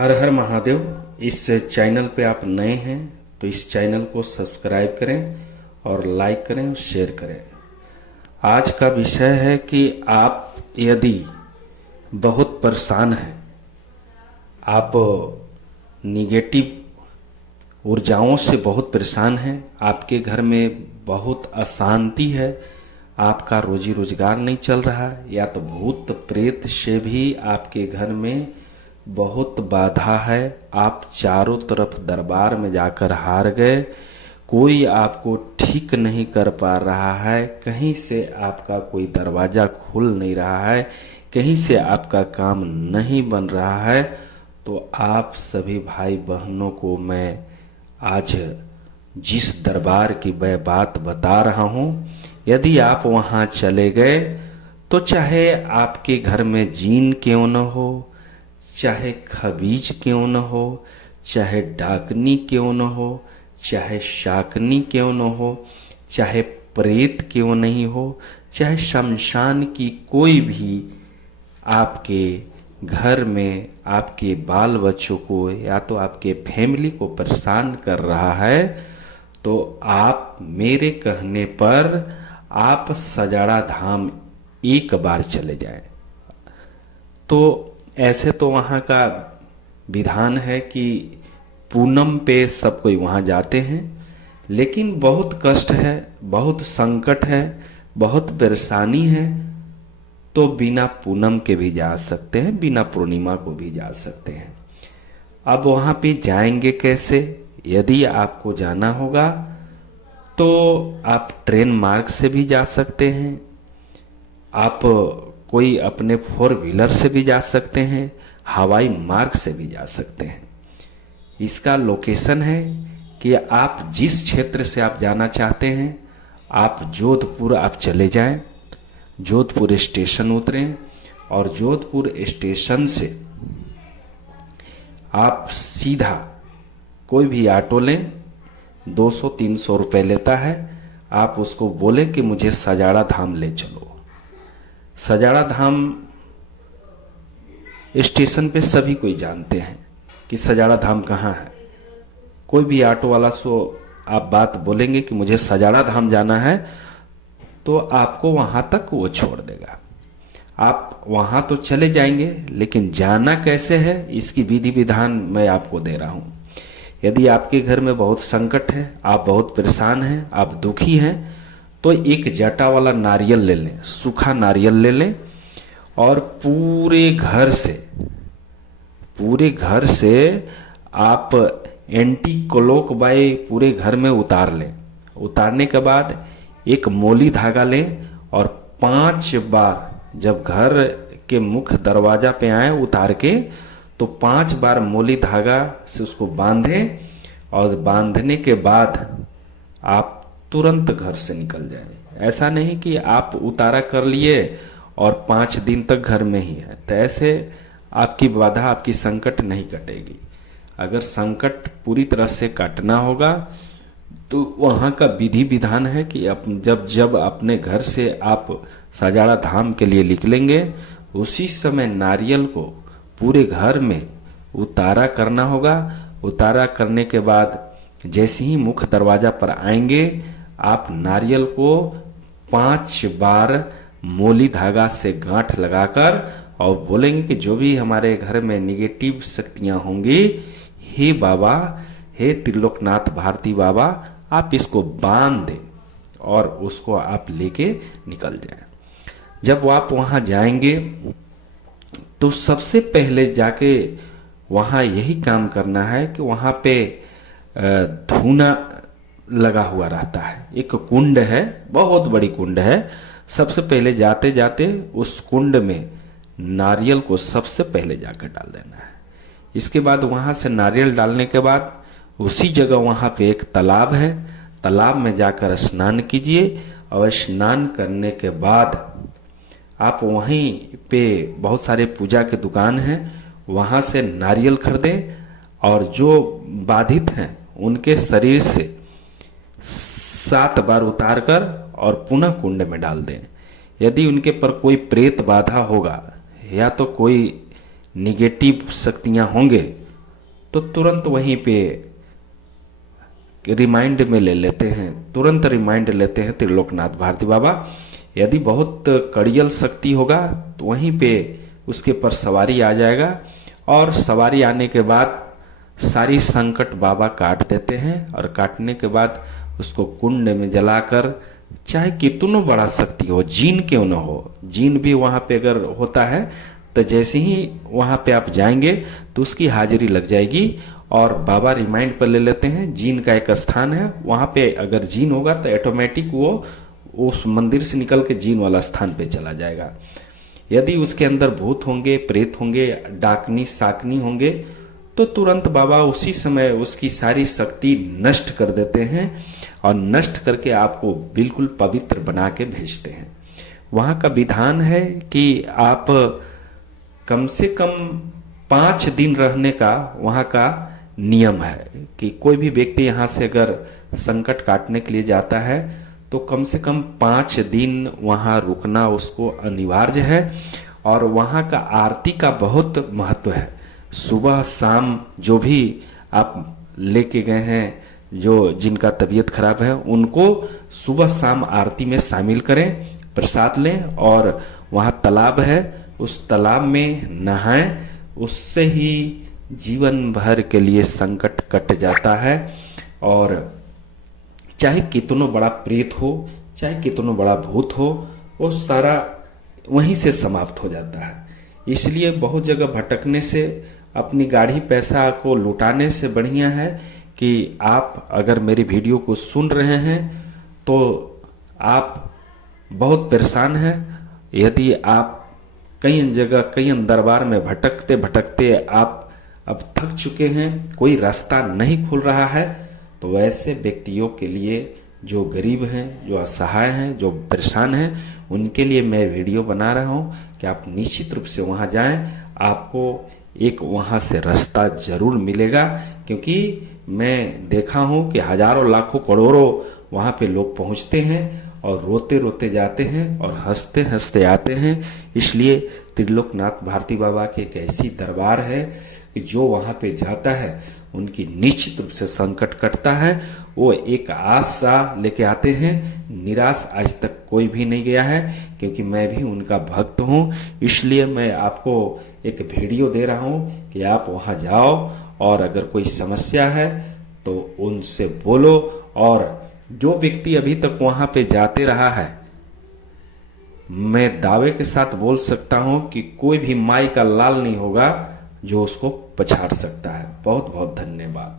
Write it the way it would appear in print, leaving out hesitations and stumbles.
हर हर महादेव। इस चैनल पे आप नए हैं तो इस चैनल को सब्सक्राइब करें और लाइक करें और शेयर करें। आज का विषय है कि आप यदि बहुत परेशान हैं, आप निगेटिव ऊर्जाओं से बहुत परेशान हैं, आपके घर में बहुत अशांति है, आपका रोजी रोजगार नहीं चल रहा, या तो भूत प्रेत से भी आपके घर में बहुत बाधा है, आप चारों तरफ दरबार में जाकर हार गए, कोई आपको ठीक नहीं कर पा रहा है, कहीं से आपका कोई दरवाजा खुल नहीं रहा है, कहीं से आपका काम नहीं बन रहा है, तो आप सभी भाई बहनों को मैं आज जिस दरबार की मैं बात बता रहा हूं, यदि आप वहां चले गए तो चाहे आपके घर में जीन क्यों न हो, चाहे खबीज क्यों न हो, चाहे डाकनी क्यों न हो, चाहे शाकनी क्यों न हो, चाहे प्रेत क्यों नहीं हो, चाहे शमशान की कोई भी आपके घर में आपके बाल बच्चों को या तो आपके फैमिली को परेशान कर रहा है, तो आप मेरे कहने पर आप सजाड़ा धाम एक बार चले जाएं। तो ऐसे तो वहाँ का विधान है कि पूनम पे सब कोई वहाँ जाते हैं, लेकिन बहुत कष्ट है, बहुत संकट है, बहुत परेशानी है, तो बिना पूनम के भी जा सकते हैं, बिना पूर्णिमा को भी जा सकते हैं। अब वहाँ पे जाएंगे कैसे? यदि आपको जाना होगा तो आप ट्रेन मार्ग से भी जा सकते हैं, आप कोई अपने 4 व्हीलर से भी जा सकते हैं, हवाई मार्ग से भी जा सकते हैं। इसका लोकेशन है कि आप जिस क्षेत्र से आप जाना चाहते हैं, आप जोधपुर आप चले जाएं, जोधपुर स्टेशन उतरें और जोधपुर स्टेशन से आप सीधा कोई भी ऑटो लें, 200-300 रुपए लेता है, आप उसको बोले कि मुझे सजाड़ा धाम ले चलो। सजाड़ा धाम स्टेशन पे सभी कोई जानते हैं कि सजाड़ा धाम कहाँ है। कोई भी ऑटो वाला सो आप बात बोलेंगे कि मुझे सजाड़ा धाम जाना है, तो आपको वहां तक वो छोड़ देगा। आप वहां तो चले जाएंगे, लेकिन जाना कैसे है इसकी विधि विधान मैं आपको दे रहा हूं। यदि आपके घर में बहुत संकट है, आप बहुत परेशान हैं, आप दुखी हैं, तो एक जटा वाला नारियल ले लें, सूखा नारियल ले लें और पूरे घर से आप एंटी क्लॉक बाय पूरे घर में उतार लें। उतारने के बाद एक मोली धागा लें और 5 बार जब घर के मुख्य दरवाजा पे आए उतार के, तो 5 बार मोली धागा से उसको बांधें और बांधने के बाद आप तुरंत घर से निकल जाए। ऐसा नहीं कि आप उतारा कर लिए और 5 दिन तक घर में ही है, तो ऐसे आपकी बाधा, आपकी संकट नहीं कटेगी। अगर संकट पूरी तरह से काटना होगा तो वहाँ का विधि विधान है कि जब अपने घर से आप सजाड़ा धाम के लिए निकलेंगे, उसी समय नारियल को पूरे घर में उतारा करना होगा। उतारा करने के बाद जैसे ही मुख्य दरवाजा पर आएंगे, आप नारियल को 5 बार मोली धागा से गांठ लगाकर और बोलेंगे कि जो भी हमारे घर में निगेटिव शक्तियां होंगी, हे बाबा, हे त्रिलोकनाथ भारती बाबा, आप इसको बांध दें और उसको आप लेके निकल जाएं। जब आप वहां जाएंगे तो सबसे पहले जाके वहां यही काम करना है कि वहां पे धूना लगा हुआ रहता है। एक कुंड है, बहुत बड़ी कुंड है। सबसे पहले जाते जाते उस कुंड में नारियल को सबसे पहले जाकर डाल देना है। इसके बाद वहां से नारियल डालने के बाद उसी जगह वहां पे एक तालाब है, तालाब में जाकर स्नान कीजिए और स्नान करने के बाद आप वहीं पे बहुत सारे पूजा के दुकान हैं, वहां से नारियल खरीदें और जो बाधित हैं उनके शरीर से 7 बार उतारकर और पुनः कुंड में डाल दें। यदि उनके पर कोई प्रेत बाधा होगा या तो कोई निगेटिव शक्तियां होंगे, तो तुरंत वहीं पे रिमाइंड में ले लेते हैं, तुरंत रिमाइंड लेते हैं त्रिलोकनाथ भारती बाबा। यदि बहुत कड़ियल शक्ति होगा तो वहीं पे उसके पर सवारी आ जाएगा, और सवारी आने के बाद सारी संकट बाबा काट देते हैं, और काटने के बाद उसको कुंड में जलाकर, चाहे कितना बड़ा शक्ति हो, जीन क्यों न हो, जीन भी वहां पे अगर होता है तो जैसे ही वहां पे आप जाएंगे तो उसकी हाजिरी लग जाएगी, और बाबा रिमाइंड पर ले लेते हैं। जीन का एक स्थान है, वहां पे अगर जीन होगा तो ऑटोमेटिक वो उस मंदिर से निकल के जीन वाला स्थान पे चला जाएगा। यदि उसके अंदर भूत होंगे, प्रेत होंगे, डाकनी साकनी होंगे, तो तुरंत बाबा उसी समय उसकी सारी शक्ति नष्ट कर देते हैं, और नष्ट करके आपको बिल्कुल पवित्र बना के भेजते हैं। वहां का विधान है कि आप कम से कम 5 दिन रहने का वहां का नियम है कि कोई भी व्यक्ति यहाँ से अगर संकट काटने के लिए जाता है तो कम से कम 5 दिन वहां रुकना उसको अनिवार्य है। और वहां का आरती का बहुत महत्व है। सुबह शाम जो भी आप लेके गए हैं, जो जिनका तबीयत खराब है, उनको सुबह शाम आरती में शामिल करें, प्रसाद लें, और वहां तालाब है, उस तालाब में नहाएं। उससे ही जीवन भर के लिए संकट कट जाता है। और चाहे कितना बड़ा प्रेत हो, चाहे कितना बड़ा भूत हो, वो सारा वहीं से समाप्त हो जाता है। इसलिए बहुत जगह भटकने से, अपनी गाड़ी पैसा को लुटाने से बढ़िया है कि आप अगर मेरी वीडियो को सुन रहे हैं तो आप बहुत परेशान हैं। यदि आप कई जगह, कई दरबार में भटकते भटकते आप अब थक चुके हैं, कोई रास्ता नहीं खुल रहा है, तो वैसे व्यक्तियों के लिए, जो गरीब हैं, जो असहाय हैं, जो परेशान हैं, उनके लिए मैं वीडियो बना रहा हूं कि आप निश्चित रूप से वहां जाएं। आपको एक वहां से रास्ता जरूर मिलेगा, क्योंकि मैं देखा हूं कि हजारों लाखों करोड़ों वहां पे लोग पहुंचते हैं और रोते रोते जाते हैं और हंसते हंसते आते हैं। इसलिए त्रिलोकनाथ भारती बाबा की एक ऐसी दरबार है कि जो वहां पे जाता है उनकी निश्चित रूप से संकट कटता है। वो एक आशा लेके आते हैं, निराश आज तक कोई भी नहीं गया है, क्योंकि मैं भी उनका भक्त हूं। इसलिए मैं आपको एक वीडियो दे रहा हूं कि आप वहां जाओ, और अगर कोई समस्या है तो उनसे बोलो। और जो व्यक्ति अभी तक वहां पे जाते रहा है, मैं दावे के साथ बोल सकता हूं कि कोई भी माई का लाल नहीं होगा जो उसको पछाड़ सकता है। बहुत बहुत धन्यवाद।